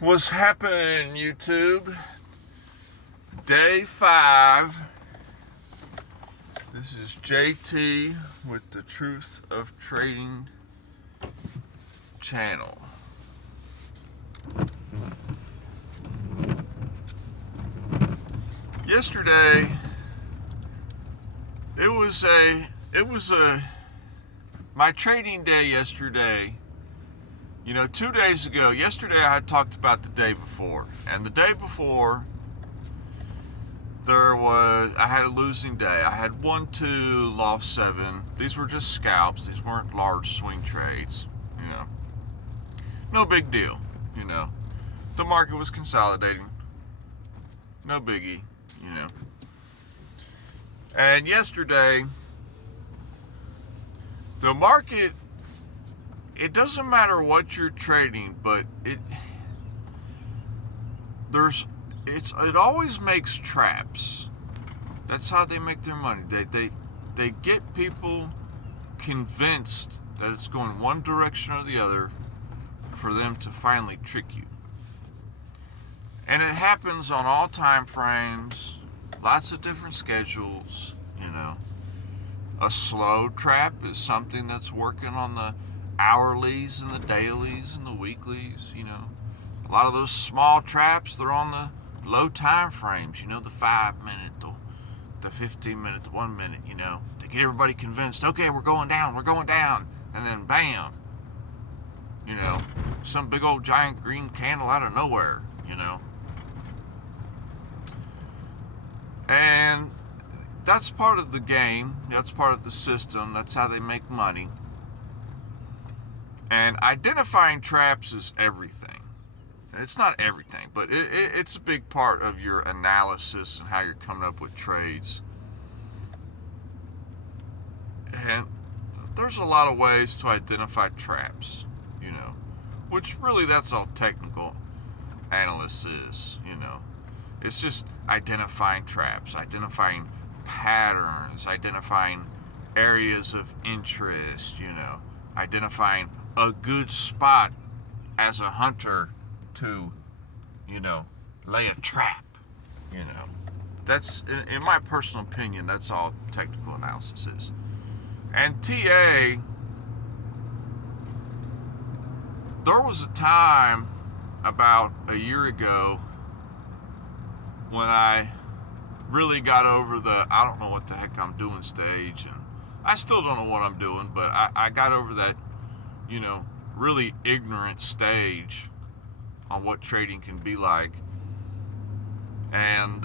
What's happening, YouTube? Day 5. This is JT with the Truth of Trading channel. Yesterday, it was my trading day yesterday. You know, 2 days ago, yesterday I had talked about the day before. And the day before, I had a losing day. I had 1-2, lost 7. These were just scalps. These weren't large swing trades, you know. No big deal, you know. The market was consolidating. No biggie, you know. And yesterday, the market, it doesn't matter what you're trading, but it always makes traps. That's how they make their money. They get people convinced that it's going one direction or the other for them to finally trick you. And it happens on all time frames, lots of different schedules, you know. A slow trap is something that's working on the hourlies and the dailies and the weeklies, you know. A lot of those small traps, they're on the low time frames, you know, the 5 minute, the 15 minute, the 1 minute, you know, to get everybody convinced, okay, we're going down, and then bam, you know, some big old giant green candle out of nowhere, you know. And that's part of the game, that's part of the system, that's how they make money. And identifying traps is everything. It's not everything, but it's a big part of your analysis and how you're coming up with trades. And there's a lot of ways to identify traps, you know, which really that's all technical analysis is, you know. It's just identifying traps, identifying patterns, identifying areas of interest, you know, identifying a good spot as a hunter to, you know, lay a trap, you know. That's, in my personal opinion, that's all technical analysis is. And TA, there was a time about a year ago when I really got over the I don't know what the heck I'm doing stage, and I still don't know what I'm doing, but I got over that, you know, really ignorant stage on what trading can be like. And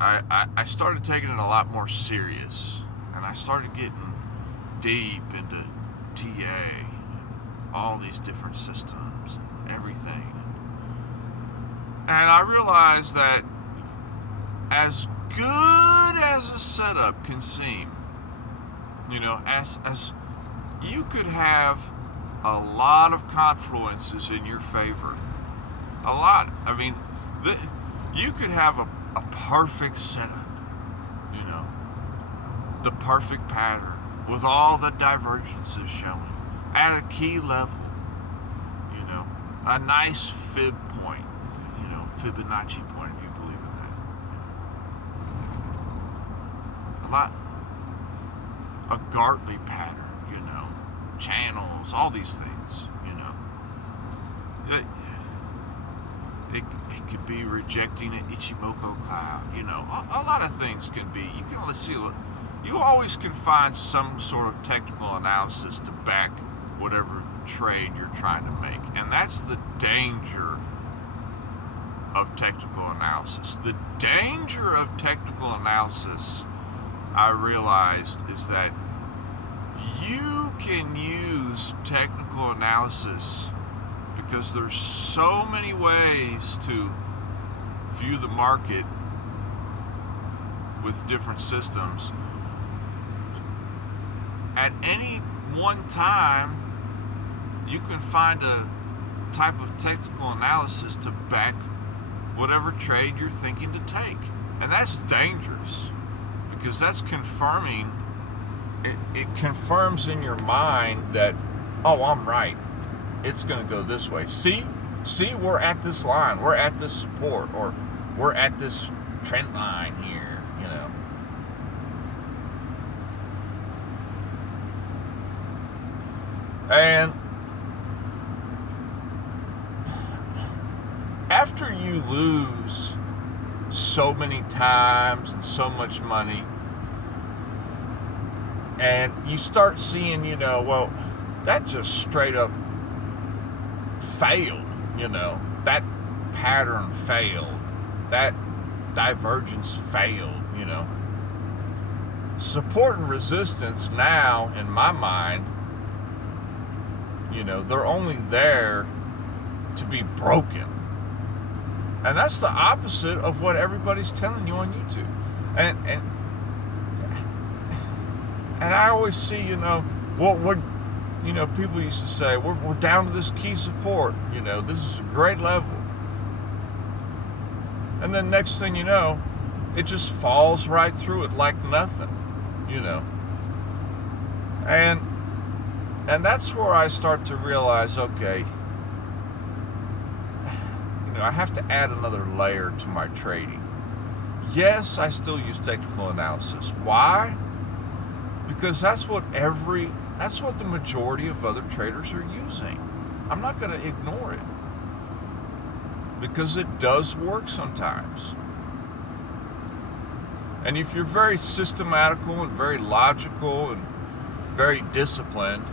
I started taking it a lot more serious, and I started getting deep into TA and all these different systems and everything. And I realized that as good as a setup can seem, you know, as you could have a lot of confluences in your favor. A lot. I mean, you could have a perfect setup, you know, the perfect pattern with all the divergences showing at a key level, you know, a nice fib point, you know, Fibonacci point if you believe in that. You know. A Gartley pattern, you know, channels, all these things, you know. It could be rejecting an Ichimoku cloud, you know. A lot of things can be. You can see. You always can find some sort of technical analysis to back whatever trade you're trying to make, and that's the danger of technical analysis. The danger of technical analysis, I realized, is that you can use technical analysis because there's so many ways to view the market with different systems. At any one time, you can find a type of technical analysis to back whatever trade you're thinking to take. And that's dangerous, because that's confirming, it confirms in your mind that, oh, I'm right. it's going to go this way. See, we're at this line, we're at this support, or we're at this trend line here, And after you lose so many times and so much money, and you start seeing, well, that just straight up failed, that pattern failed, that divergence failed, Support and resistance now, in my mind, they're only there to be broken. And that's the opposite of what everybody's telling you on YouTube. And I always see, people used to say, we're down to this key support, this is a great level. And then next thing you know, it just falls right through it like nothing, And that's where I start to realize, okay, I have to add another layer to my trading. Yes, I still use technical analysis. Why? Because that's what the majority of other traders are using. I'm not going to ignore it. Because it does work sometimes. And if you're very systematical and very logical and very disciplined,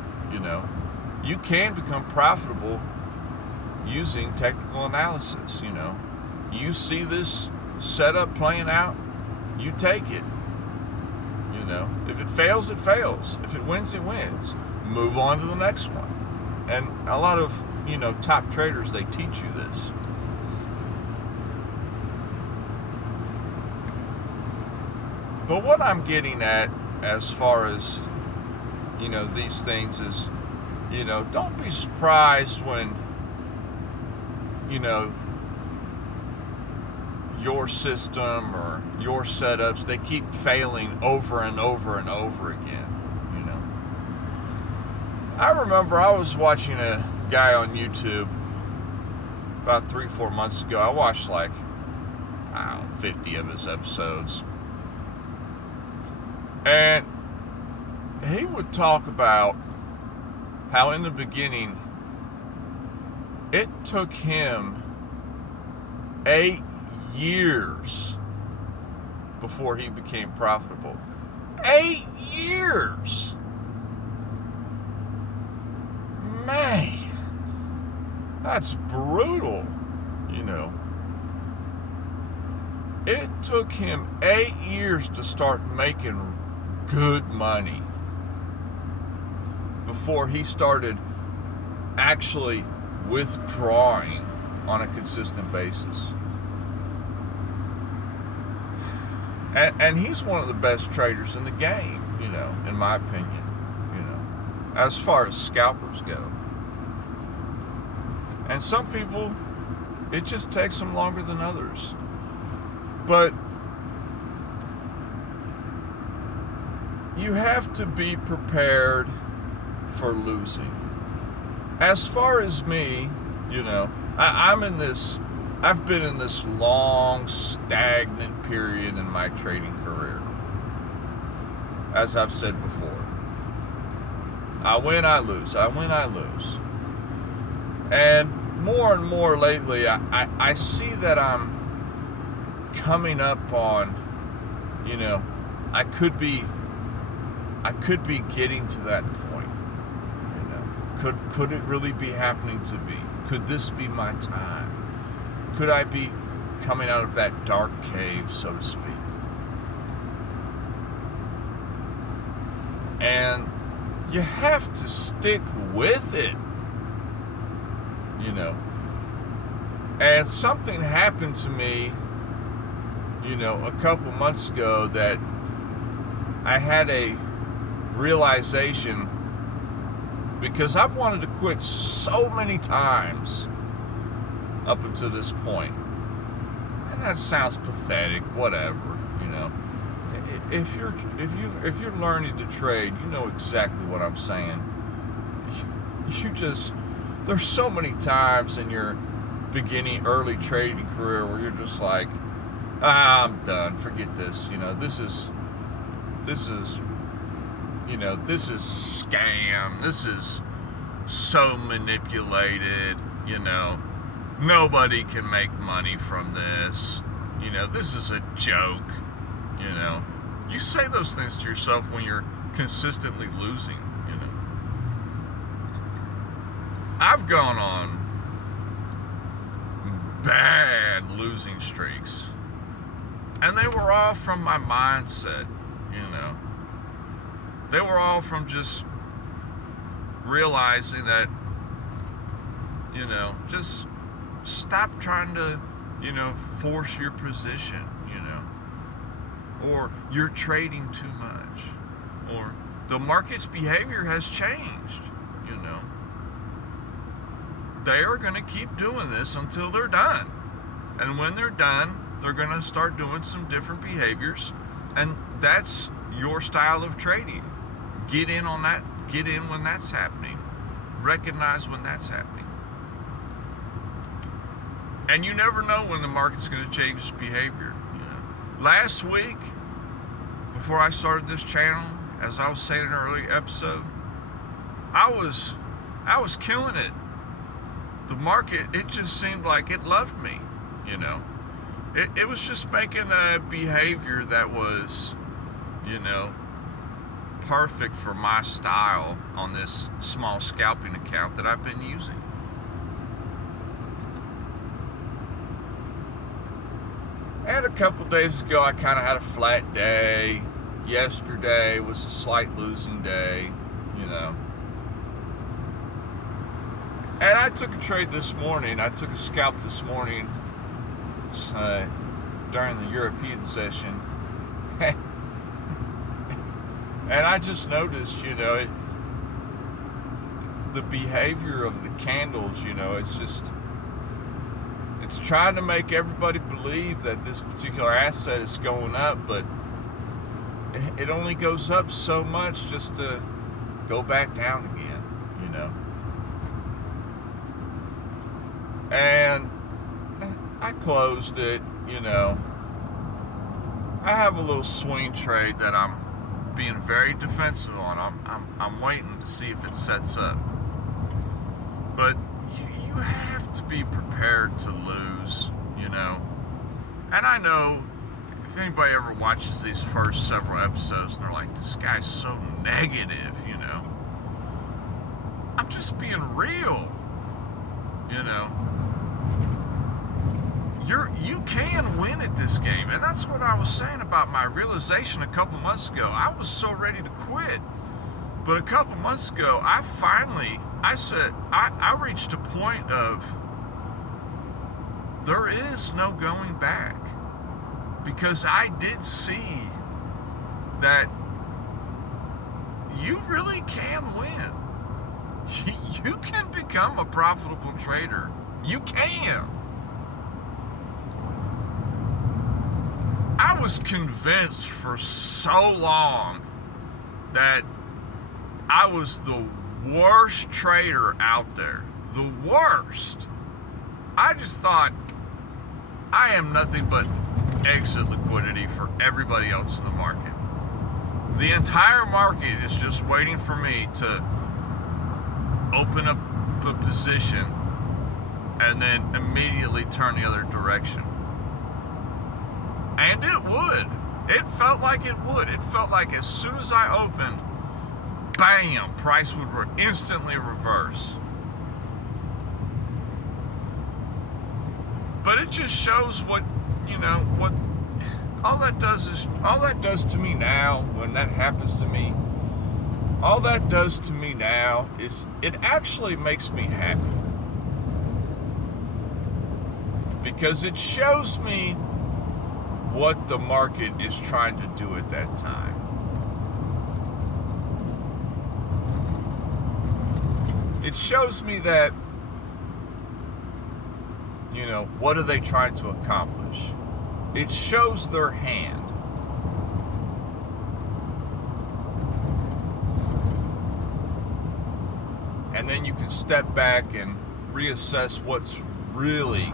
you can become profitable using technical analysis. You see this setup playing out, you take it. If it fails, it fails. If it wins, it wins. Move on to the next one. And a lot of, top traders, they teach you this. But what I'm getting at as far as, these things is, don't be surprised when, your system or your setups, they keep failing over and over and over again, I remember I was watching a guy on YouTube about 3-4 months ago. I watched 50 of his episodes. And he would talk about how in the beginning it took him 8 years before he became profitable. 8 years! Man, that's brutal, It took him 8 years to start making good money before he started actually withdrawing on a consistent basis. And he's one of the best traders in the game, in my opinion, as far as scalpers go. And some people, it just takes them longer than others. But you have to be prepared for losing. As far as me, I've been in this long, stagnant period in my trading career. As I've said before. I win, I lose. I win, I lose. And more lately, I see that I'm coming up on, I could be getting to that point. Could it really be happening to me? Could this be my time? Could I be coming out of that dark cave, so to speak? And you have to stick with it, And something happened to me, a couple months ago that I had a realization, because I've wanted to quit so many times up until this point. And that sounds pathetic, whatever, If you're learning to trade, you know exactly what I'm saying. You just there's so many times in your early trading career where you're just like, I'm done, forget this, this is scam, this is so manipulated, nobody can make money from this, this is a joke, you say those things to yourself when you're consistently losing, I've gone on bad losing streaks, and they were all from my mindset, they were all from just realizing that, just stop trying to, force your position, or you're trading too much, or the market's behavior has changed, They are going to keep doing this until they're done. And when they're done, they're going to start doing some different behaviors. And that's your style of trading. Get in on that. Get in when that's happening. Recognize when that's happening. And you never know when the market's going to change its behavior. Last week, before I started this channel, as I was saying in an early episode, I was killing it. The market, it just seemed like it loved me, It was just making a behavior that was, perfect for my style on this small scalping account that I've been using. And a couple days ago, I kind of had a flat day. Yesterday was a slight losing day, And I took a trade this morning. I took a scalp this morning during the European session. And I just noticed, the behavior of the candles, it's trying to make everybody believe that this particular asset is going up, but it only goes up so much just to go back down again, And I closed it, I have a little swing trade that I'm being very defensive on. I'm waiting to see if it sets up. But you have to be prepared to lose, And I know if anybody ever watches these first several episodes and they're like, this guy's so negative, I'm just being real, You can win at this game, and that's what I was saying about my realization a couple months ago. I was so ready to quit, but a couple months ago, I reached a point of there is no going back, because I did see that you really can win. You can become a profitable trader. You can. I was convinced for so long that I was the worst trader out there. The worst. I just thought I am nothing but exit liquidity for everybody else in the market. The entire market is just waiting for me to open up a position and then immediately turn the other direction. And it would. It felt like it would. It felt like as soon as I opened, bam, price would instantly reverse. But it just shows what all that does to me now, when that happens to me, all that does to me now is it actually makes me happy. Because it shows me what the market is trying to do at that time. It shows me that, what are they trying to accomplish? It shows their hand. And then you can can step back and reassess what's really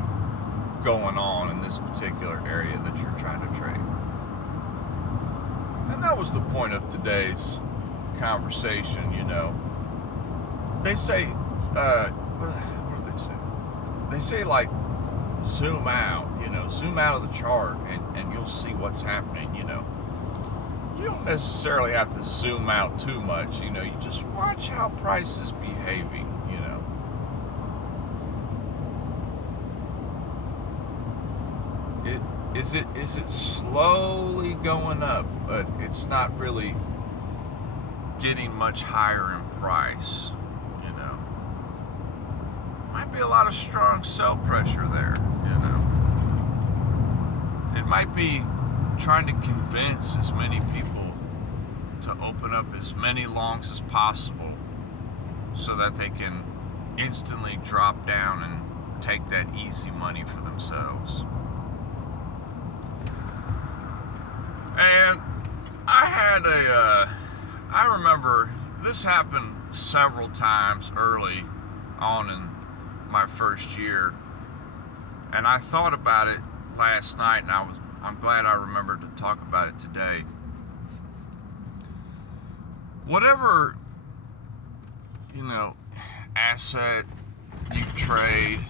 going on in this particular area that you're trying to trade. And that was the point of today's conversation. They say, what do they say? They say, like, zoom out, zoom out of the chart and you'll see what's happening. You don't necessarily have to zoom out too much. You just watch how price is behaving. Is it slowly going up, but it's not really getting much higher in price. Might be a lot of strong sell pressure there. It might be trying to convince as many people to open up as many longs as possible so that they can instantly drop down and take that easy money for themselves. And I remember this happened several times early on in my first year, and I thought about it last night, and I'm glad I remembered to talk about it today. Whatever asset you trade,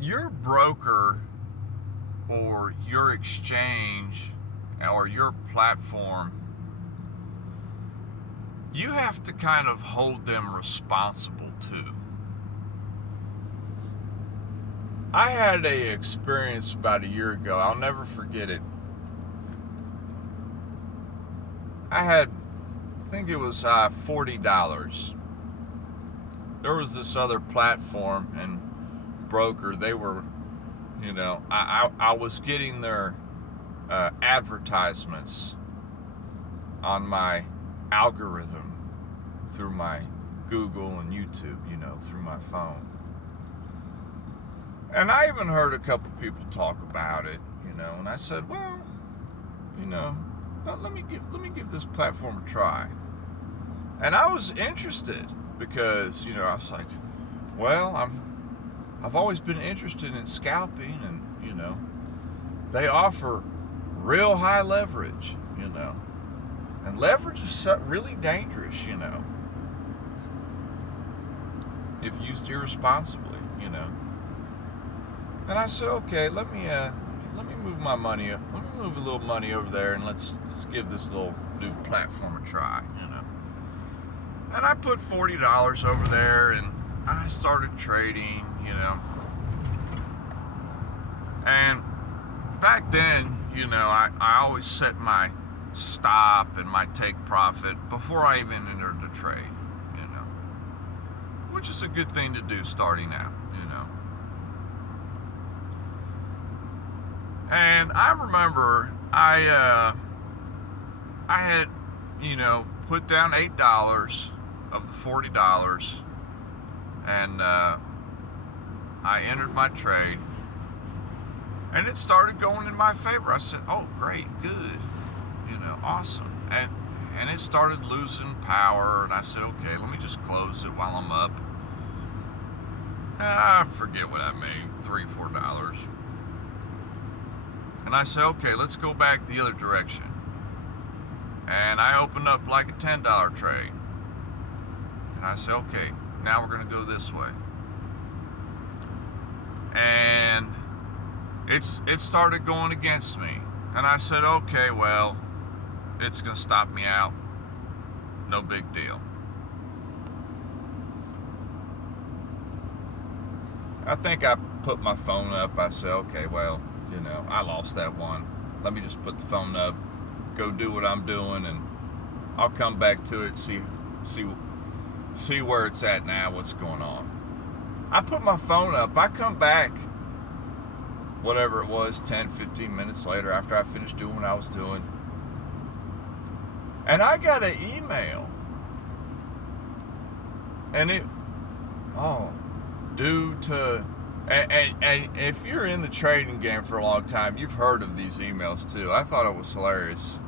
your broker or your exchange or your platform, you have to kind of hold them responsible too. I had a experience about a year ago. I'll never forget it. I think it was $40. There was this other platform and broker. They were, I was getting their advertisements on my algorithm through my Google and YouTube, through my phone. And I even heard a couple people talk about it, and I said, well, let me give this platform a try. And I was interested because, I was like, well, I've always been interested in scalping, and, they offer real high leverage, and leverage is really dangerous, if used irresponsibly, And I said, okay, let me move my money. Let me move a little money over there, and let's give this little new platform a try, And I put $40 over there, and I started trading, And back then, I always set my stop and my take profit before I even entered the trade, which is a good thing to do starting out, And I remember I had, put down $8 of the $40, and I entered my trade, and it started going in my favor. I said, oh, great, good, awesome. And it started losing power, and I said, okay, let me just close it while I'm up. I forget what I made, $3, $4. And I said, okay, let's go back the other direction. And I opened up like a $10 trade. And I said, okay, now we're going to go this way. And it started going against me. And I said, okay, well, it's going to stop me out. No big deal. I think I put my phone up. I said, okay, well, I lost that one. Let me just put the phone up, go do what I'm doing, and I'll come back to it, see where it's at now, what's going on. I put my phone up. I come back, whatever it was, 10, 15 minutes later after I finished doing what I was doing. And I got an email. And due to... And if you're in the trading game for a long time, you've heard of these emails too. I thought it was hilarious.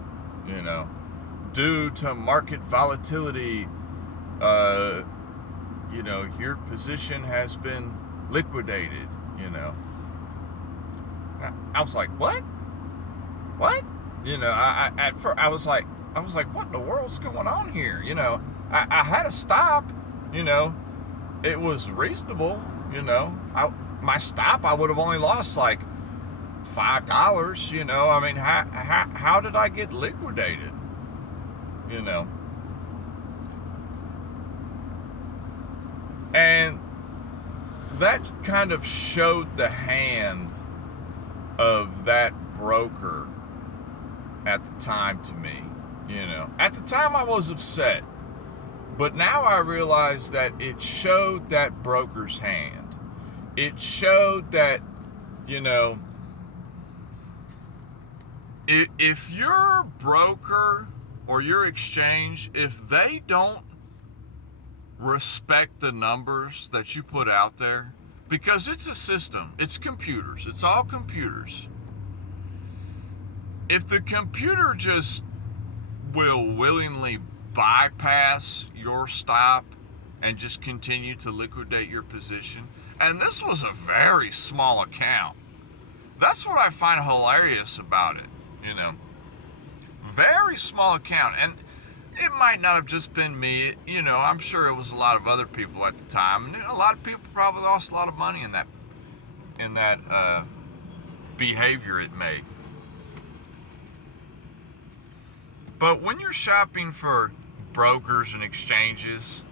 Due to market volatility, Your position has been liquidated, I was like, what? What? At first I was like, what in the world's going on here? I had to stop, you know, it was reasonable, my stop, I would have only lost like $5, I mean, how did I get liquidated, you know? And that kind of showed the hand of that broker at the time to me, At the time I was upset, but now I realize that it showed that broker's hand. It showed that, if your broker or your exchange, if they don't respect the numbers that you put out there, because it's a system, it's computers, it's all computers. If the computer just will willingly bypass your stop and just continue to liquidate your position, and this was a very small account, that's what I find hilarious about it, very small account. And it might not have just been me, I'm sure it was a lot of other people at the time, and a lot of people probably lost a lot of money in that behavior it made. But when you're shopping for brokers and exchanges,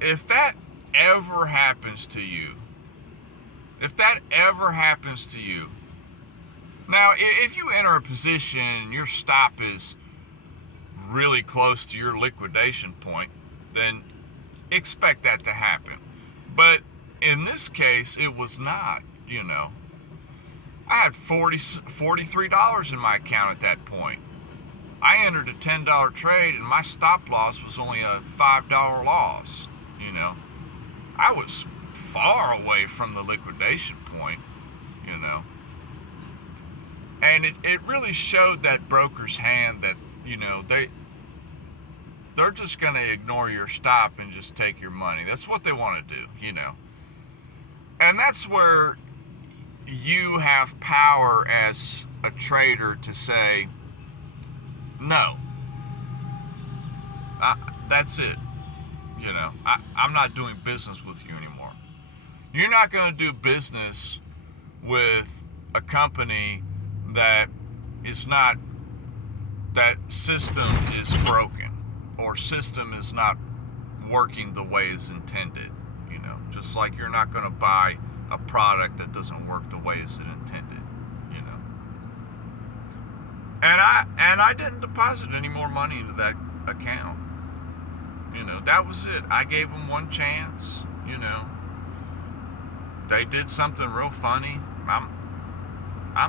if that ever happens to you, now if you enter a position and your stop is really close to your liquidation point, then expect that to happen. But in this case, it was not, I had $43 in my account at that point. I entered a $10 trade and my stop loss was only a $5 loss, I was far away from the liquidation point, And it really showed that broker's hand that, they're just going to ignore your stop and just take your money. That's what they want to do, And that's where you have power as a trader to say, no, that's it. I'm not doing business with you anymore. You're not going to do business with a company that system is broken or system is not working the way it's intended. Just like you're not going to buy a product that doesn't work the way it's intended. And I didn't deposit any more money into that account. That was it. I gave them one chance. They did something real funny. I'm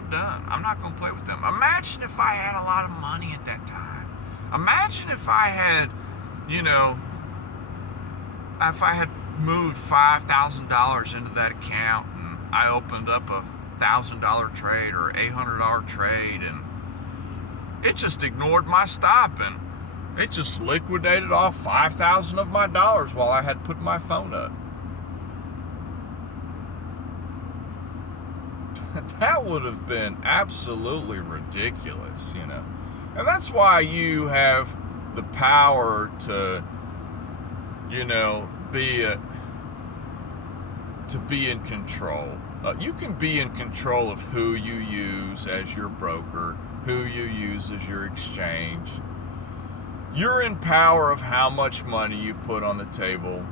done. I'm not going to play with them. Imagine if I had a lot of money at that time. Imagine if I had, if I had moved $5,000 into that account and I opened up a $1,000 trade or $800 trade and it just ignored my stop and it just liquidated off $5,000 of my dollars while I had put my phone up. That would have been absolutely ridiculous, And that's why you have the power to, be in control. You can be in control of who you use as your broker, who you use as your exchange. You're in power of how much money you put on the table.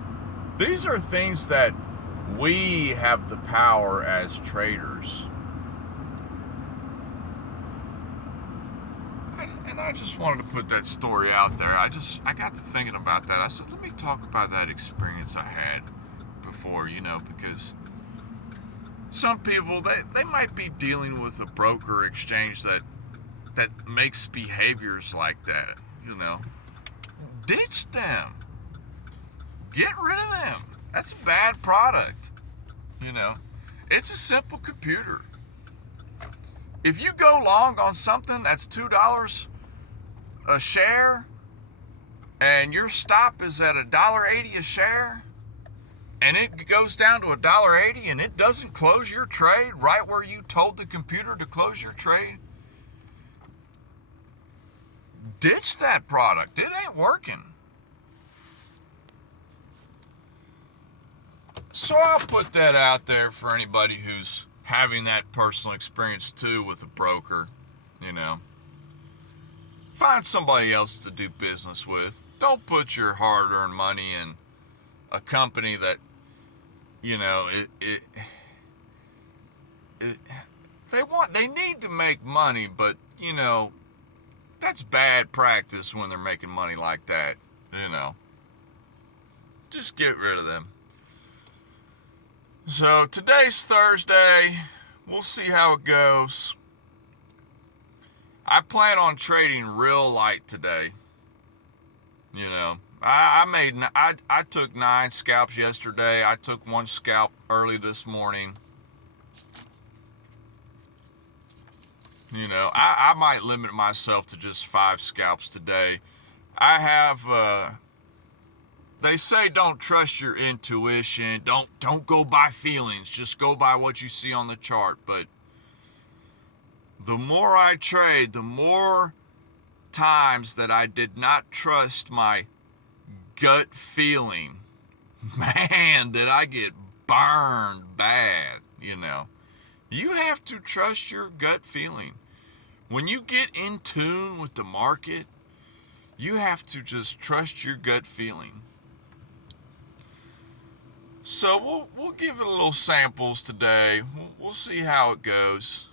These are things that we have the power as traders. And I just wanted to put that story out there. I got to thinking about that. I said, let me talk about that experience I had before, because some people, they might be dealing with a broker exchange that makes behaviors like that, Ditch them. Get rid of them. That's a bad product, It's a simple computer. If you go long on something that's $2 a share, and your stop is at $1.80 a share, and it goes down to $1.80 and it doesn't close your trade right where you told the computer to close your trade, ditch that product. It ain't working. So I'll put that out there for anybody who's having that personal experience too with a broker. You know, find somebody else to do business with. Don't put your hard-earned money in a company that, you know, they need to make money, but, you know, that's bad practice when they're making money like that. You know, just get rid of them. So today's Thursday. We'll see how it goes. I plan on trading real light today. You know, I took 9 scalps yesterday. I took 1 scalp early this morning. You know, I might limit myself to just 5 scalps today. I have, they say don't trust your intuition. Don't go by feelings. Just go by what you see on the chart. But the more I trade, the more times that I did not trust my gut feeling, man, did I get burned bad. You know, you have to trust your gut feeling. When you get in tune with the market, you have to just trust your gut feeling. So we'll give it a little samples today. We'll see how it goes.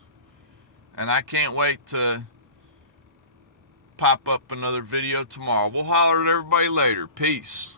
And I can't wait to pop up another video tomorrow. We'll holler at everybody later. Peace.